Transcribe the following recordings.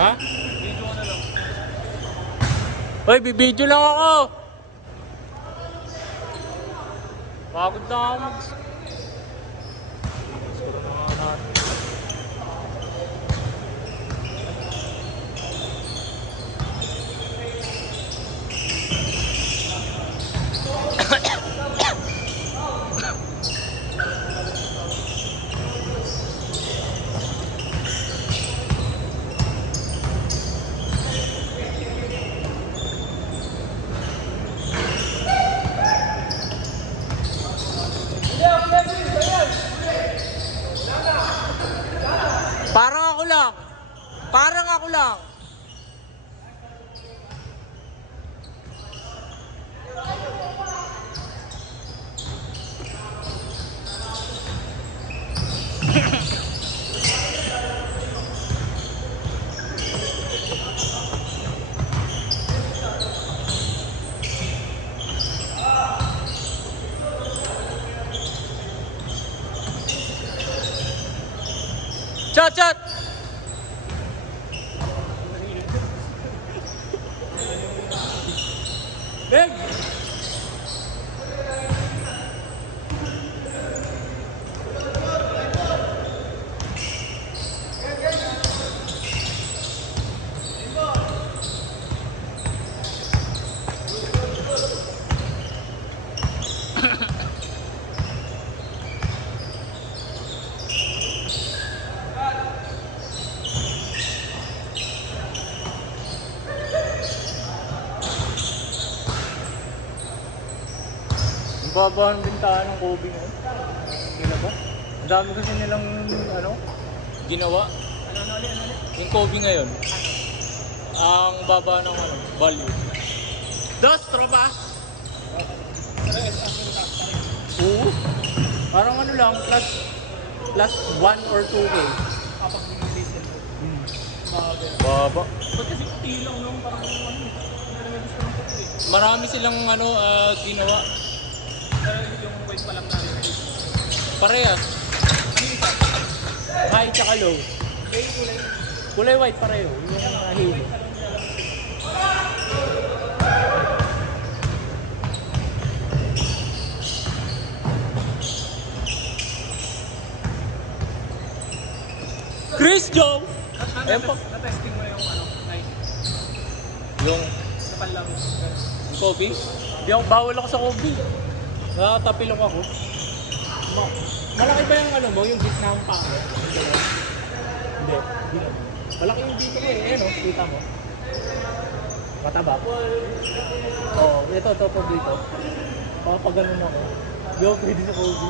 Ha? Hoy, bibidyo lang ako. Pagod na ako. Parang ako lang. Chat! Big! Baba ang bintahan ng Kobe ngayon. Kila ba? Ang dami kasi nilang ginawa. Yung Kobe ngayon. Ang baba ng value. Dos, tropa! Oo. Parang lang, plus 1 or 2K. Kapag nililis ito. Baba. Ba't kasi tilang nung parang Marami silang ginawa. yung white pa lang namin. Parehas. High tsaka low. Kulay white pareho. Yung halo. Chris Joe! Na-testing mo yung knife? Yung Napanlang. Kobe? Di ako, bawal ako sa Kobe. Nakatapilok ako. Malaki ba yung yung gitna ng paa? Hindi. Hindi naman. Malaki yung dito ko eh. Kita mo. Mataba. Oo, ito pag dito. Pag ganun ako. Di ako pwede sa Kobe.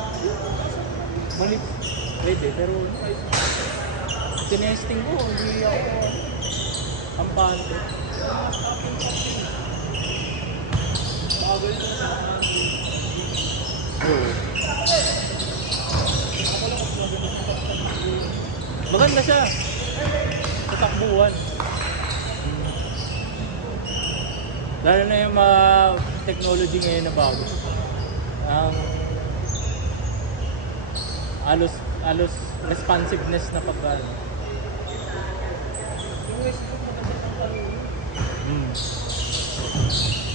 Malit. Pwede, pero tinesting ko, hindi ako kampante. Bagal na sa Oo. Maganda siya. Sa takbuhan. Lalo na yung mga technology ngayon na bago. Alos responsiveness na pagkano.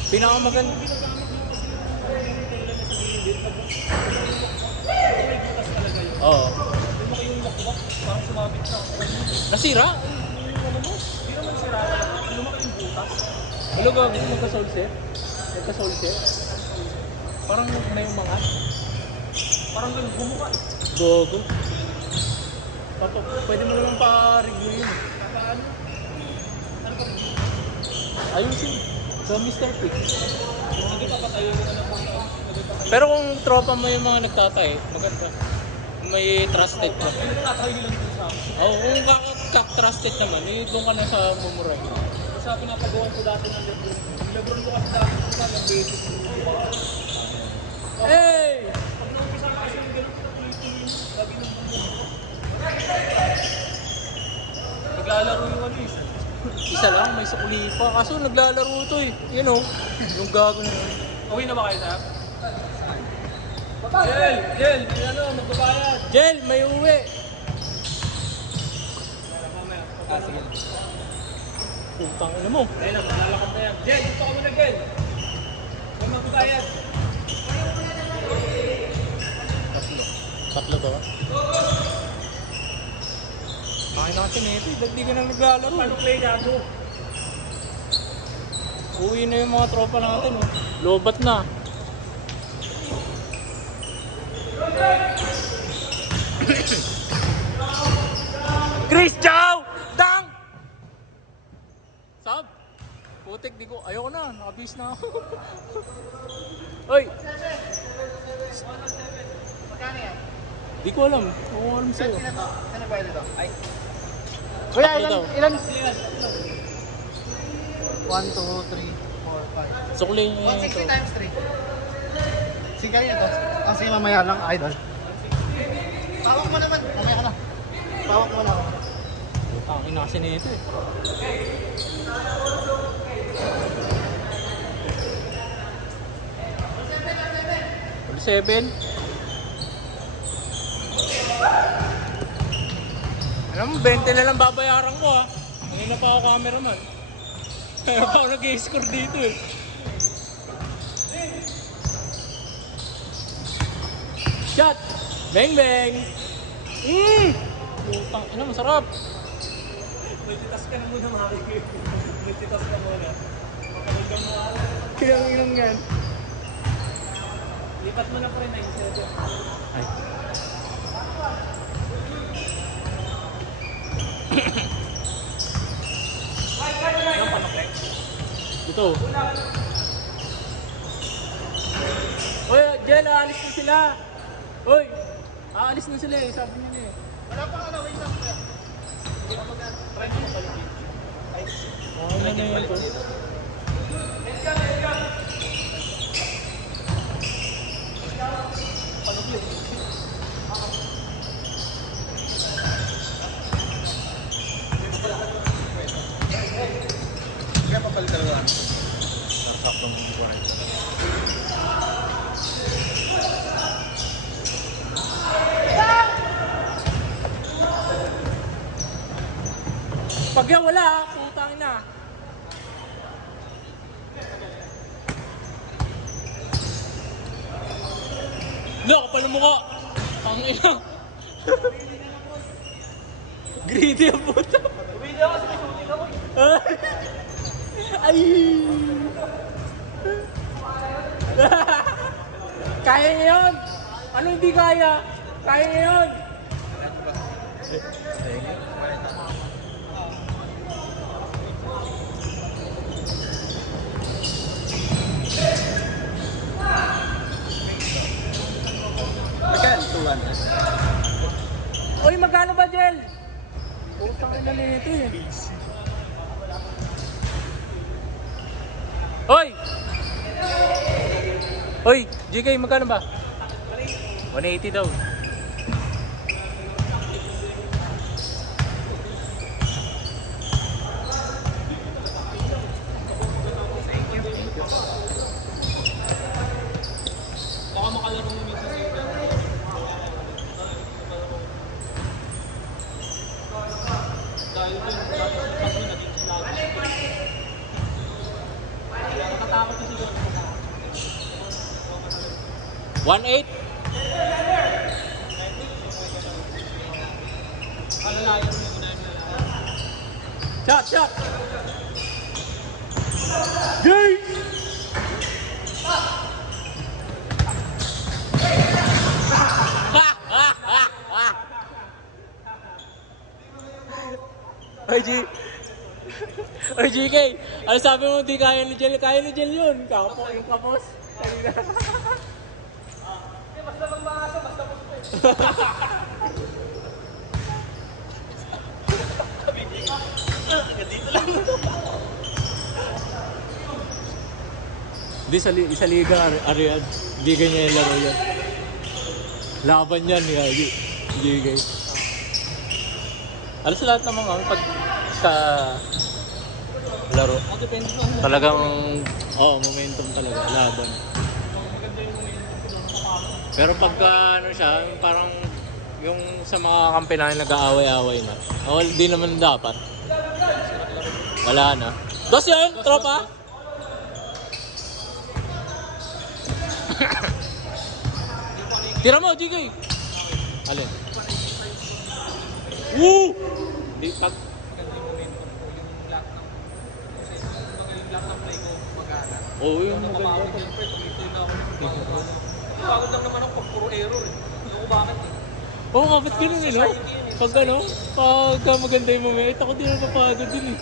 Pinakamaganda. Oo. yung lakwak, parang Nasira? Ano mo? Hindi naman sira. Lumaki yung butas. Ano ba? Gusto Magka-solset? Magka-solset? Parang may umangat. Parang ganun, bumuka. Gogo. Pwede mo naman pa-review yun. Paano? Ayusin. So, Mr. Pick. Hindi pa patayo mo na ng Pero kung tropa mo yung mga nagtatay, maganda. May trusted ka. Nagtatayo lang din sa akin. Oo, kung kak-trusted naman, eh, doon ka na sa mumuray. Kasi pinapagawa ko dati ng Lebron. Yung Lebron ko kasi dati ko sa yung basic. Hey! Pag naumpisa na kasi yung ganun, tuloy-tuloy mo. Lagi ng bumo. Naglalaro yung ano eh. Isa lang, may sukli pa. Kaso naglalaro ito eh. Yun o, yung gago na yun. Uwi na ba kayo, Sap? Jel! Jel! May ano, magbabayad. Jel, may uwi! Mamaya. Sige. Putang ina mo. Ayun na, malalakad na yan. Jel, gusto ko muna, Jel. Huwag magbabayad. Tatlo to. Bakit natin ito eh, di ka na naglalaro. Paano play gago? Uwi na yung mga tropa natin oh. Lobat na. Chris Chow! Dang! Sab! Putik, di ko, ayoko na, nakabis na ako. Hoy! Magkano yan? Di ko alam, hindi ko alam sa'yo. Saan ba ito? Ay. Kuya, ilan? 1, 2, 3, 4, 5. Sukli niya yung 160 times 3. Sige ito. Ang sige mamaya lang, idol. Pawak mo naman. Mamaya ka na. Pawak mo na ako. Ang inasin na ito eh. All 7. Alam mo, 20 na lang babayaran ko ha. Kanina pa ako cameraman. Kaya pa ako nag-i-score dito eh. Shot! Bang bang! Putang ina, masarap. Multitask ka na muna, Maki. Multitask ka muna. Makalig ka muna. Kaya ang ilang yan. Lipat mo na pa rin na yung server. Ay. Anong panokek? Ito. Uy, Jel, aalis na sila. Uy, aalis na sila eh, sabi nila eh. Wala pa ka na, wait lang. Try mo na balik yun. Ano na yun to? Panok yun. Kaya papalitan mo lang. Nasakto mo ko rin. Pag yan wala, putang ina. No, kapal na mukha. Ang ina. Greedy ang puta. Umili ako kasi may shooting ako. Ay! Kaya niya yun! Ano hindi kaya? Kaya niya yun! Magkano? 200. Uy, magkano ba, Jel? Utang ina nito eh. Hoy! Hoy, JK, magkano ba? 180 daw. Baka makalaro mo minsan sa iyo. Dahil ko yung pag mo naging slago. Nakatakot na siguro. 1.8? Alalayan mo yung unahin na. Shot, shot! Yay! Oy, G. Oy, GK. Ano sabi mo, di kaya ni Jel? Kaya ni Jel yun. Kapo, yung kapos. Kanina. Basta magmasa, basta dito lang. Di sa liga, Ariad. Di ganyan yung laro yan. Laban yan, GK. Alas lahat ng mga pag sa laro. Depende sa ano. Talagang, momentum talaga, laban. Pero pagka ano siya, parang yung sa mga kampi namin nag-aaway-aaway na. Di naman dapat. Wala na. Dos yun, tropa! Tira mo, GK! Alin? Woo! Di pag... Oo, yung maganda. Pagod lang naman ako pag puro error eh. Hindi ko bakit eh. Oo nga, ba't ganun no? Pag pagka maganda yung moment, ako din napapagod dun eh.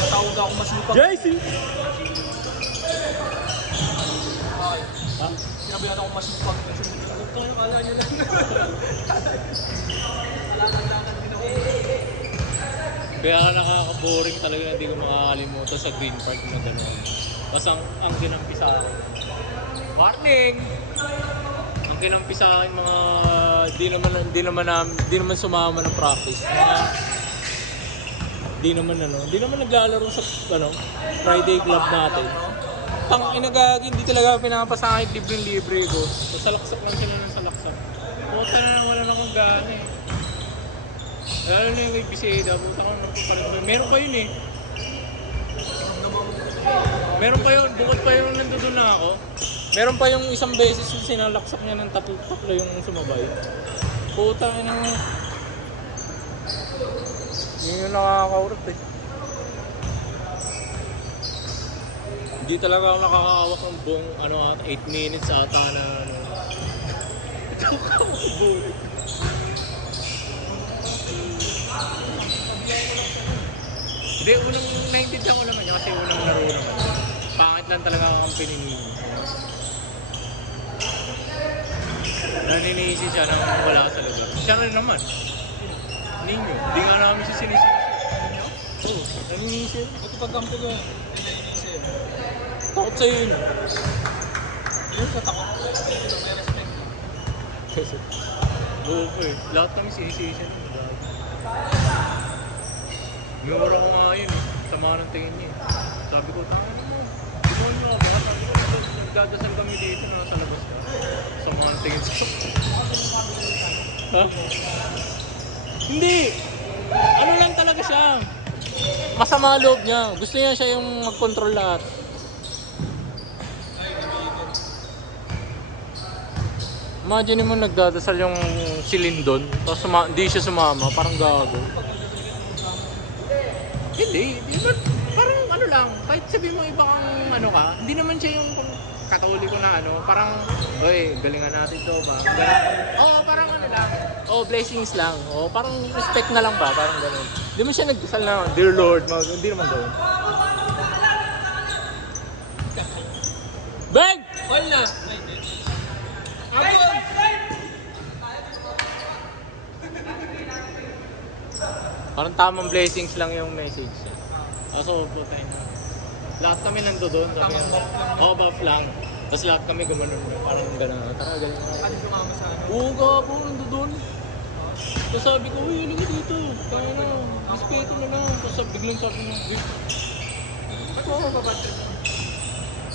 Natawag ako masipag. JC! Ha? Sinabihan ako masipag. Ito yung kala niya lang. Kaya nakaka-boring talaga na hindi ko makakalimutan sa Green Park na gano'n. Tapos ang ginampi sa akin. Warning! Ang ginampi sa akin mga di naman sumama ng practice. Di naman naglalaro sa Friday club natin. Tang inagagi, hindi talaga pinapasa akin libre ko. Salaksak lang sila ng salaksak. Puta na wala na akong gana eh. Lalo na yung may biseda, puta ko napapalag. Meron pa yun eh. Meron pa yun, bukod pa yung nandoon na ako. Meron pa yung isang beses yung sinalaksak niya ng tatlo yung sumabay. Puta ka na. Yun yung nakakaurot eh. Hindi talaga ako nakakawak ng buong 8 minutes ata na Ito ka bulit. Hindi, unang naintindihan ko naman yun kasi unang laro naman. Pangit lang talaga ang pininihin. Naninisi siya nang wala sa lugar. Siya rin naman. Ninyo. Hindi nga namin siya sinisisi. Oo, naninisi. Ito pagkampo ko. Takot sa'yo yun. Yun sa takot. May respect. Oo po eh. Lahat kami sinisisi siya. Minura ko nga yun eh. Sama ng tingin niya eh. Sabi ko, ano mo? Tignan niyo ako. Sabi ko, nagdadasal kami dito na sa labas ka. Sama ng tingin siya. Ha? Hindi! Ano lang talaga siya? Masama loob niya. Gusto niya siya yung mag-control lahat. Imagine mo nagdadasal yung si Lindon, tapos hindi siya sumama, parang gago. Hindi parang ano lang, kahit sabihin mo iba kang hindi naman siya yung katoliko na parang, oy, galingan natin to ba? Parang lang, blessings lang, parang respect na lang ba, parang gano'n. Hindi man siya nagdasal na, dear Lord, hindi naman gano'n. Bang! Wala! Parang tamang blessings lang yung message. So, putain. Lahat kami nandoon. Buff lang. Tapos lahat kami gumanon. Parang gano'n. Tara, gano'n. Ano sumama sa ano? Oo, gapo. Nandoon. Tapos sabi ko, uy, halika dito. Kaya na. Respeto na lang. Tapos biglang sabi mo, Ba't mo mababatrip?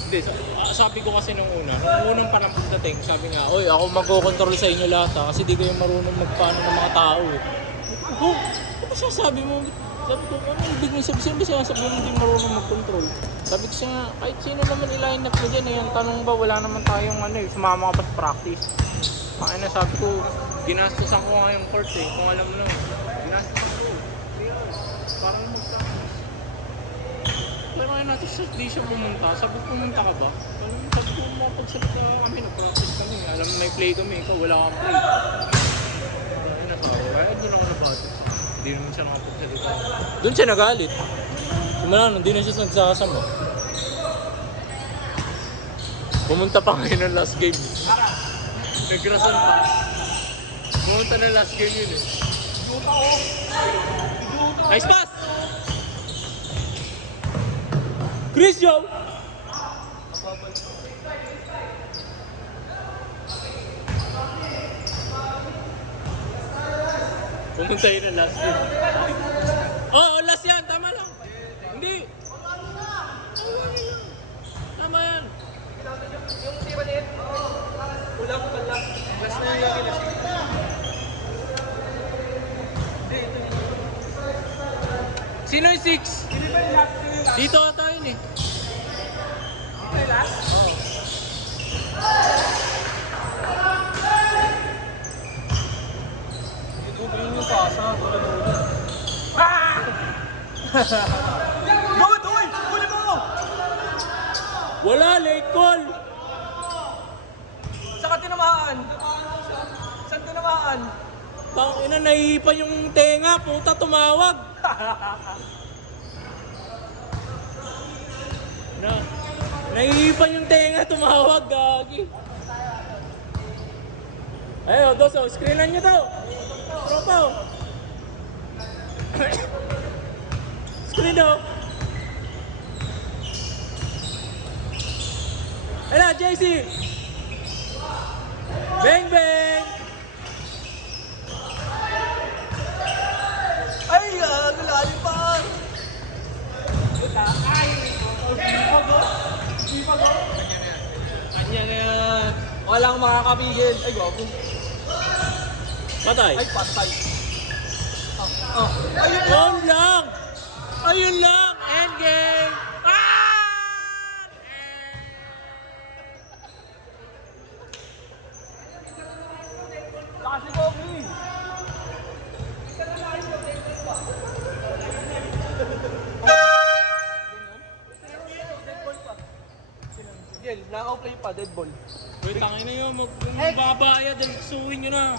hindi, sabi ko kasi nung unang panang pagdating, sabi nga, oy, ako magkocontrol sa inyo lahat kasi di kayo marunong magpaano ng mga tao eh. Ano siya sabi mo? Sabi ko, ano ibig mo sabihin? Kasi sabi mo hindi marunong mag-control. Sabi ko siya nga, kahit sino naman i-line up mo dyan eh. Ang tanong ba, wala naman tayong ano eh, sumama ka pa sa practice. Kaya na sabi ko, ginastosan ko nga yung court eh. Kung alam mo na eh. Ginastosan ko. Parang mag-practice. Pero kaya natin siya, di siya pumunta. Sabi ko, pumunta ka ba? Sabi ko, makapagsalit na kami, nag-practice kami. Alam mo, may play kami, ikaw wala kang play. Kaya na sabi, kaya doon ako nabati. Hindi naman siya nakapagsalita. Doon siya nagalit. Simula nun, hindi na siya nagsakasama. Pumunta pa ngayon ng last game. Nagrason pa. Pumunta na last game yun eh. Nice pass! Chris Joe! Pumunta yun ang last game. Oo, last yan. Tama lang. Hindi. Tama yan. Yung di ba din? Ulang ko pala. Last na yung last. Sino yung 6? Hindi ba yung last na yung last? Dito ata yun eh. Ito yung last? Oo. Ito ba yung pasa? Gawin! Uy! Huli mo! Wala, late call. Saan ka tinamaan? Saan tinamaan? Ina, nahihipan yung tenga. Puta, tumawag. Nahihipan yung tenga, tumawag. Gagi. Ay, Doso, screenan nyo daw. Tropa, oh. Screen daw. Ayun, JC. Bang, bang. Ay! Nalalim pa! Ay! Hindi pa go? Kanya na yan. Walang makakapigil. Ay, gago. Patay. Ay, patay. Ayun lang! Ayun lang. Ayun lang. Endgame. Lakas ni Gogi! Gel, naka-play pa, dead ball. Wait, tangin na yun. Magbabayad. Suwin nyo na.